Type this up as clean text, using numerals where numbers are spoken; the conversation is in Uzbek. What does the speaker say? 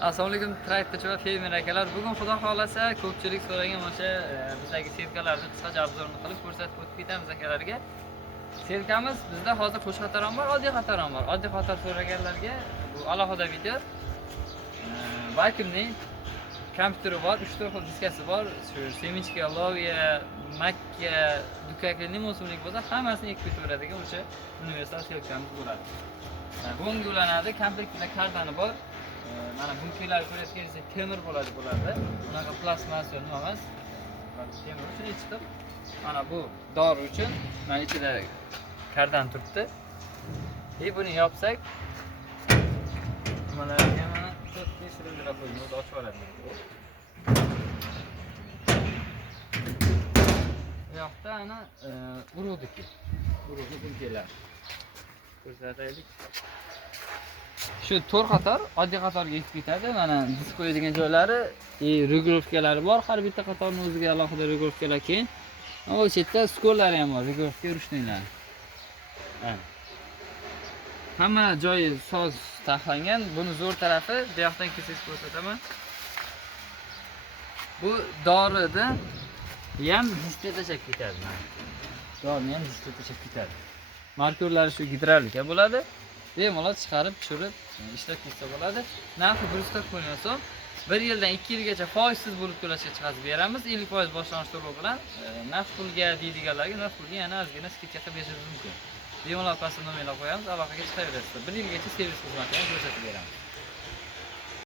Assalomu alaykum traktorchi va fermer akalar. Bugun xudo xolasa ko'pchilik so'ragan o'sha bizdagi sirkalarni qisqacha obzorini qilib ko'rsatib o'tib ketamiz akalarga. Sirkamiz bizda hozir qo'sh qator ham bor, oddiy qator ham bor. Oddiy qator so'raganlarga bu alohida video. Bakimning kompyuteri bor, 3 xil diskasi bor. Shu seminchka, loviya, makka, dukakli nima bo'lsa, hammasini ekib ketaveradigan o'sha universal sirkamiz bo'ladi. Bunga ulanadi, komplektida kardani bor. Mana bunkilar ko'rayotganingizdek temir bo'ladi bularda. Bunaqa plastmas yo'q, nima emas. Temir uchun chiqib, mana bu dori uchun mana ichida kardan turibdi. Buni yopsak, nimalarga mana 4 lira qo'yib o'zi ochib oladi. Bu yoqda ana urug'niki. Urug'ni bunkilar. Ko'rsataylik. Shu 4 qator oddiy qatorga ekib ketadi. Mana disk qo'yadigan joylari, regulovkalari bor. Har bitta qatorning o'ziga alohida regulovkalar keyin. O chetda skolari ham bor, regulovka rushniylari. Hamma joyi soz taxlangan. Buni zo'r tarafi bu yoqdan kelsangiz ko'rsataman. Bu dorida ham diskga tashab ketadi. Dorini ham diskga tashab ketadi. Markerlari shu gidravlika bo'ladi. Bemalol chiqarib, tushirib ishlab ketsa bo'ladi. Narxi 140 million so'm. 1 yildan 2 yilgacha foizsiz bo'lib to'lashga chiqazib beramiz. 50% boshlanish to'lovi bilan naqd pulga deydiganlarga naqd pulga yana ozgina skidka qilib berishingiz mumkin. Bemalol pastga nomerlar qo'yamiz, aloqaga chiqaverasizlar. 1 yilgacha servis xizmatini ko'rsatib beramiz.